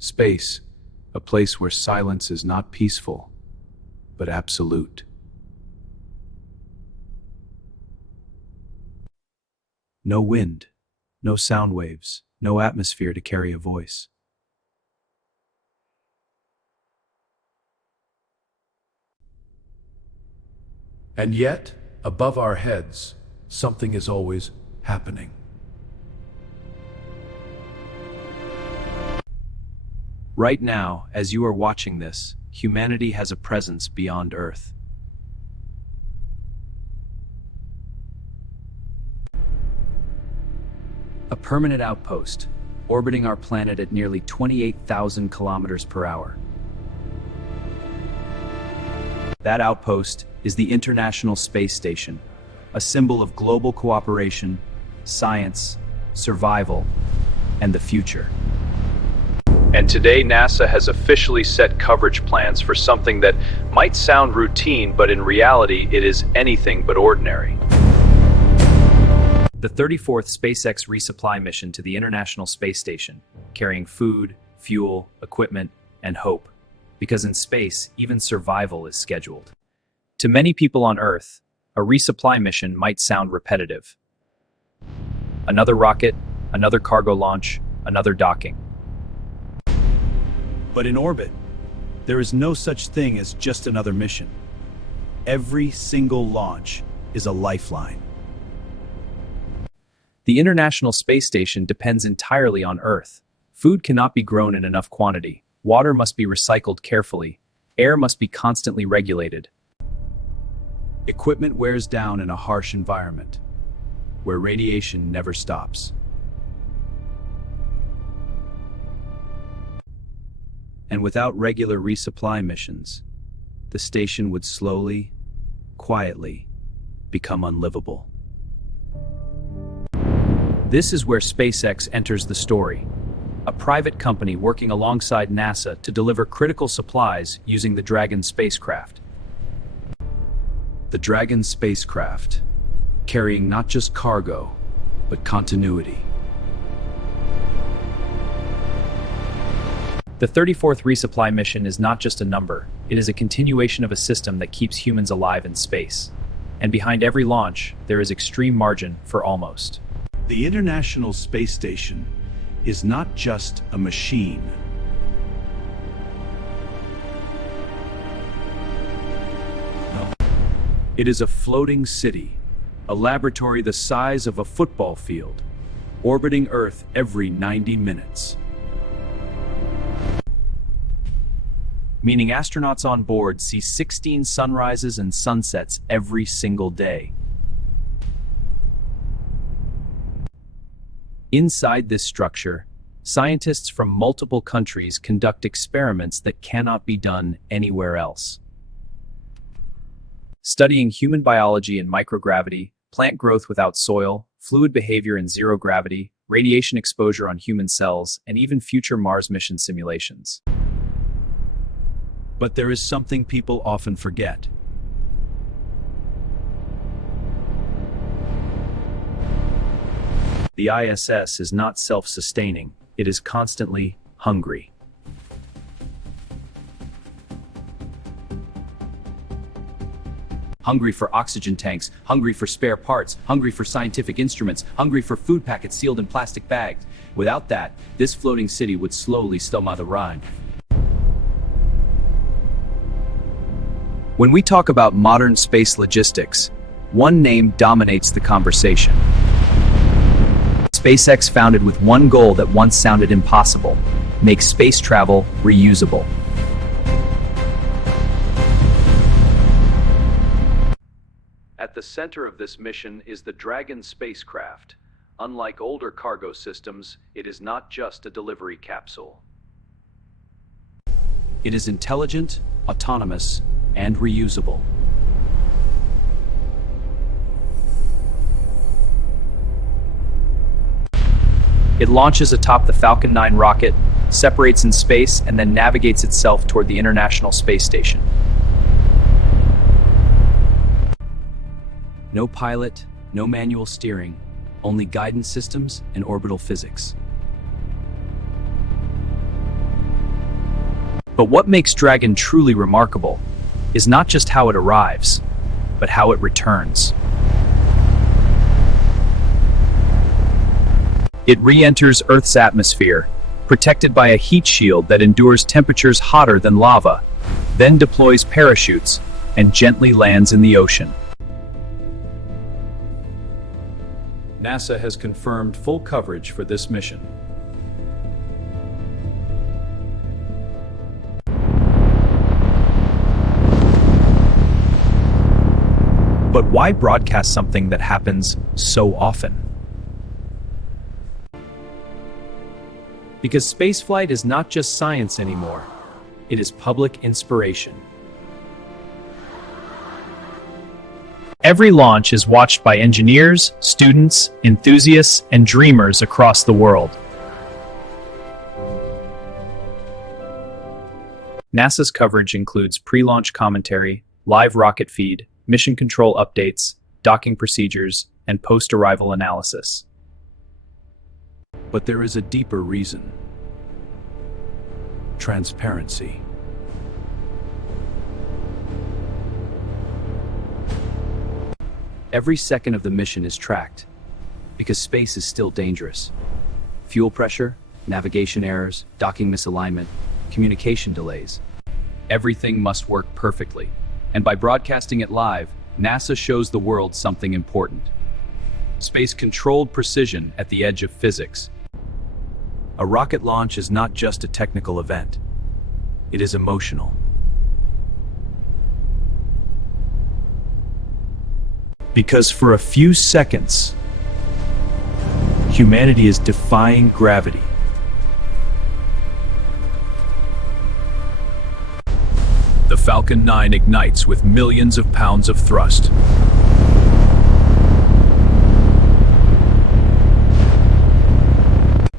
Space, a place where silence is not peaceful, but absolute. No wind, no sound waves, no atmosphere to carry a voice. And yet, above our heads, something is always happening. Right now, as you are watching this, humanity has a presence beyond Earth. A permanent outpost, orbiting our planet at nearly 28,000 kilometers per hour. That outpost is the International Space Station, a symbol of global cooperation, science, survival, and the future. And today, NASA has officially set coverage plans for something that might sound routine, but in reality, it is anything but ordinary. The 34th SpaceX resupply mission to the International Space Station, carrying food, fuel, equipment, and hope. Because in space, even survival is scheduled. To many people on Earth, a resupply mission might sound repetitive. Another rocket, another cargo launch, another docking. But in orbit, there is no such thing as just another mission. Every single launch is a lifeline. The International Space Station depends entirely on Earth. Food cannot be grown in enough quantity. Water must be recycled carefully. Air must be constantly regulated. Equipment wears down in a harsh environment, where radiation never stops. And without regular resupply missions, the station would slowly, quietly, become unlivable. This is where SpaceX enters the story. A private company working alongside NASA to deliver critical supplies using the Dragon spacecraft. The Dragon spacecraft, carrying not just cargo, but continuity. The 34th resupply mission is not just a number, it is a continuation of a system that keeps humans alive in space. And behind every launch, there is extreme margin for almost. The International Space Station is not just a machine. No. It is a floating city, a laboratory the size of a football field, orbiting Earth every 90 minutes. Meaning astronauts on board see 16 sunrises and sunsets every single day. Inside this structure, scientists from multiple countries conduct experiments that cannot be done anywhere else. Studying human biology in microgravity, plant growth without soil, fluid behavior in zero gravity, radiation exposure on human cells, and even future Mars mission simulations. But there is something people often forget. The ISS is not self-sustaining, it is constantly hungry. Hungry for oxygen tanks, hungry for spare parts, hungry for scientific instruments, hungry for food packets sealed in plastic bags. Without that, this floating city would slowly stomach the run. When we talk about modern space logistics, one name dominates the conversation. SpaceX founded with one goal that once sounded impossible: make space travel reusable. At the center of this mission is the Dragon spacecraft. Unlike older cargo systems, it is not just a delivery capsule. It is intelligent, autonomous, and reusable. It launches atop the Falcon 9 rocket, separates in space, and then navigates itself toward the International Space Station. No pilot, no manual steering, only guidance systems and orbital physics. But what makes Dragon truly remarkable is not just how it arrives, but how it returns. It re-enters Earth's atmosphere, protected by a heat shield that endures temperatures hotter than lava, then deploys parachutes and gently lands in the ocean. NASA has confirmed full coverage for this mission. But why broadcast something that happens so often? Because spaceflight is not just science anymore. It is public inspiration. Every launch is watched by engineers, students, enthusiasts, and dreamers across the world. NASA's coverage includes pre-launch commentary, live rocket feed, mission control updates, docking procedures, and post-arrival analysis. But there is a deeper reason. Transparency. Every second of the mission is tracked, because space is still dangerous. Fuel pressure, navigation errors, docking misalignment, communication delays. Everything must work perfectly. And by broadcasting it live, NASA shows the world something important. Space-controlled precision at the edge of physics. A rocket launch is not just a technical event. It is emotional. Because for a few seconds, humanity is defying gravity. The Falcon 9 ignites with millions of pounds of thrust.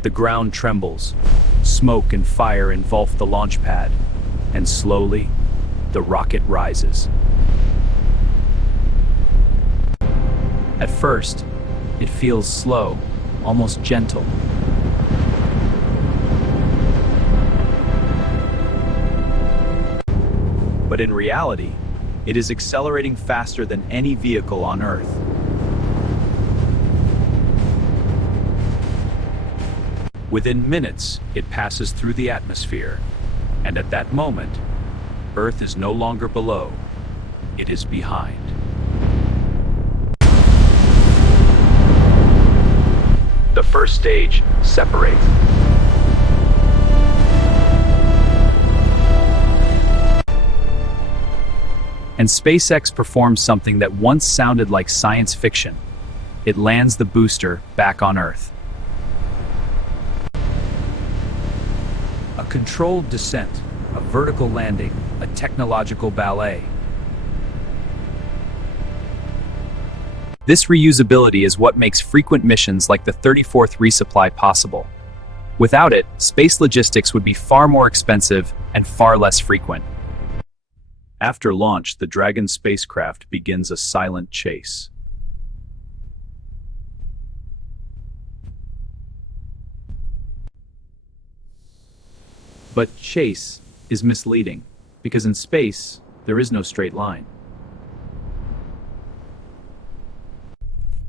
The ground trembles. Smoke and fire engulf the launch pad, and slowly, the rocket rises. At first, it feels slow, almost gentle. But in reality, it is accelerating faster than any vehicle on Earth. Within minutes, it passes through the atmosphere, and at that moment, Earth is no longer below, it is behind. The first stage, separate. And SpaceX performs something that once sounded like science fiction. It lands the booster back on Earth. A controlled descent, a vertical landing, a technological ballet. This reusability is what makes frequent missions like the 34th resupply possible. Without it, space logistics would be far more expensive and far less frequent. After launch, the Dragon spacecraft begins a silent chase. But chase is misleading, because in space, there is no straight line.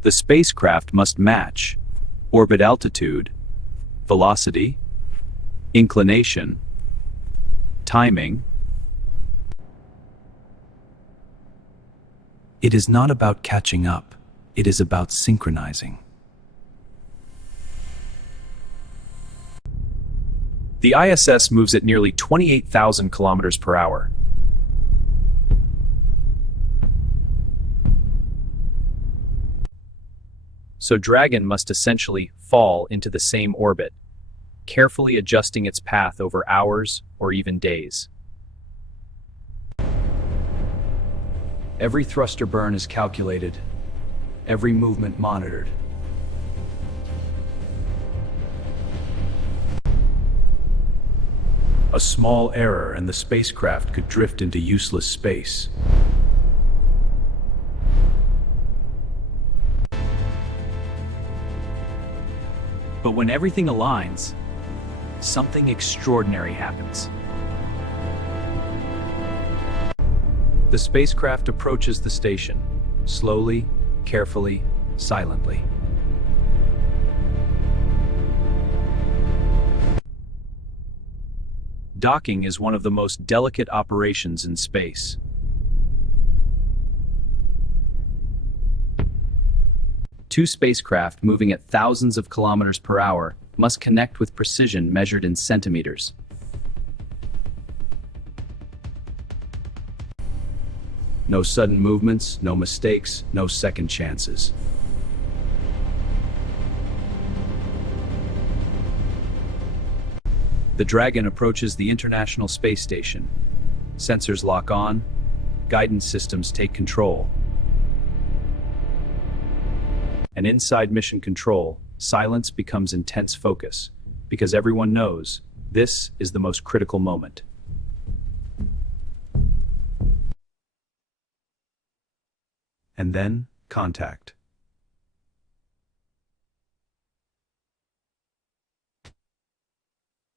The spacecraft must match orbit altitude, velocity, inclination, timing. It is not about catching up, it is about synchronizing. The ISS moves at nearly 28,000 kilometers per hour. So Dragon must essentially fall into the same orbit, carefully adjusting its path over hours or even days. Every thruster burn is calculated, every movement monitored. A small error and the spacecraft could drift into useless space. But when everything aligns, something extraordinary happens. The spacecraft approaches the station, slowly, carefully, silently. Docking is one of the most delicate operations in space. Two spacecraft moving at thousands of kilometers per hour must connect with precision measured in centimeters. No sudden movements, no mistakes, no second chances. The Dragon approaches the International Space Station. Sensors lock on, guidance systems take control. And inside mission control, silence becomes intense focus, because everyone knows this is the most critical moment. And then, contact.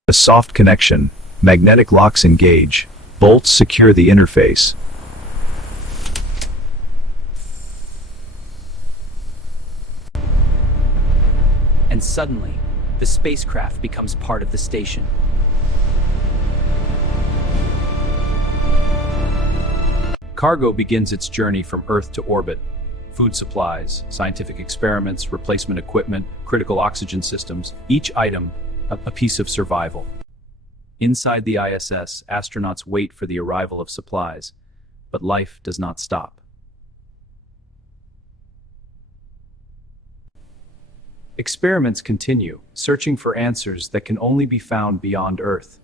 A soft connection, magnetic locks engage, bolts secure the interface. And suddenly, the spacecraft becomes part of the station. Cargo begins its journey from Earth to orbit. Food supplies, scientific experiments, replacement equipment, critical oxygen systems, each item a piece of survival. Inside the ISS, astronauts wait for the arrival of supplies, but life does not stop. Experiments continue, searching for answers that can only be found beyond Earth.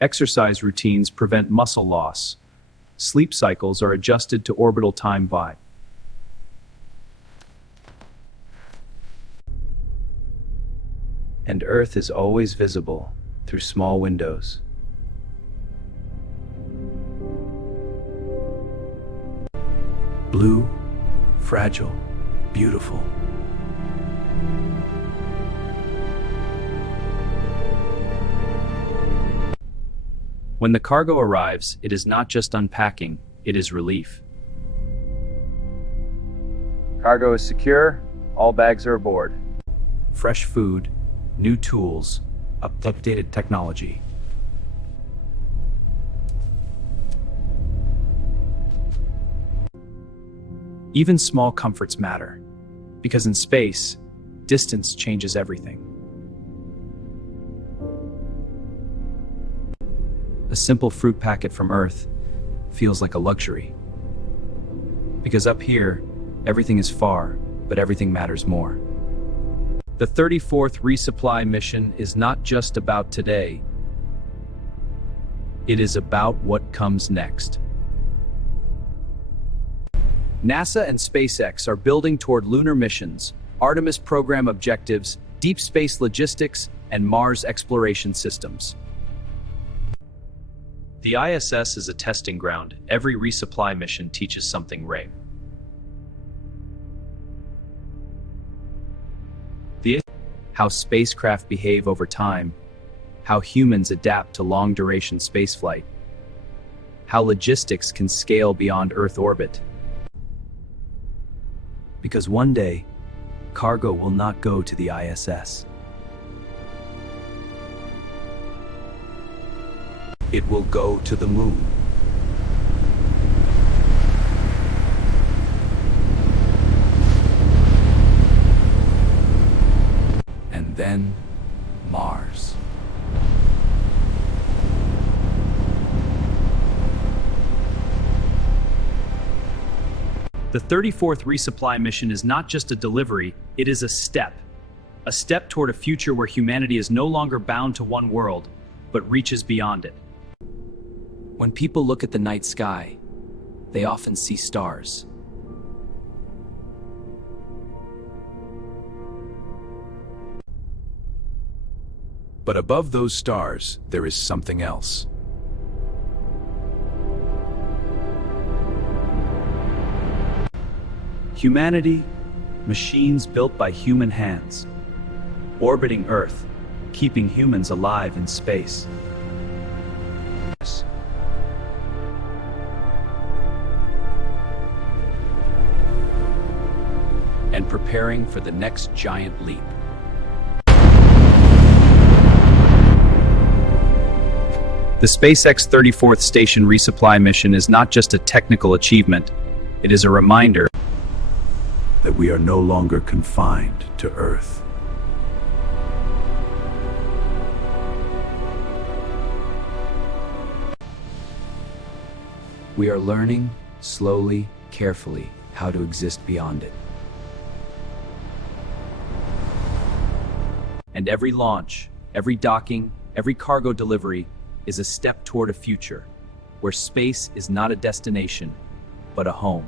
Exercise routines prevent muscle loss. Sleep cycles are adjusted to orbital time by. And Earth is always visible through small windows. Blue, fragile, beautiful. When the cargo arrives, it is not just unpacking, it is relief. Cargo is secure, all bags are aboard. Fresh food, new tools, updated technology. Even small comforts matter, because in space, distance changes everything. A simple fruit packet from Earth feels like a luxury. Because up here, everything is far, but everything matters more. The 34th resupply mission is not just about today. It is about what comes next. NASA and SpaceX are building toward lunar missions, Artemis program objectives, deep space logistics, and Mars exploration systems. The ISS is a testing ground. Every resupply mission teaches something new. How spacecraft behave over time, how humans adapt to long-duration spaceflight, how logistics can scale beyond Earth orbit. Because one day, cargo will not go to the ISS. It will go to the moon. And then Mars. The 34th resupply mission is not just a delivery, it is a step toward a future where humanity is no longer bound to one world, but reaches beyond it. When people look at the night sky, they often see stars. But above those stars, there is something else. Humanity, machines built by human hands, orbiting Earth, keeping humans alive in space. and preparing for the next giant leap. The SpaceX 34th Station resupply mission is not just a technical achievement, it is a reminder That we are no longer confined to Earth. We are learning, slowly, carefully, how to exist beyond it. And every launch, every docking, every cargo delivery is a step toward a future where space is not a destination, but a home.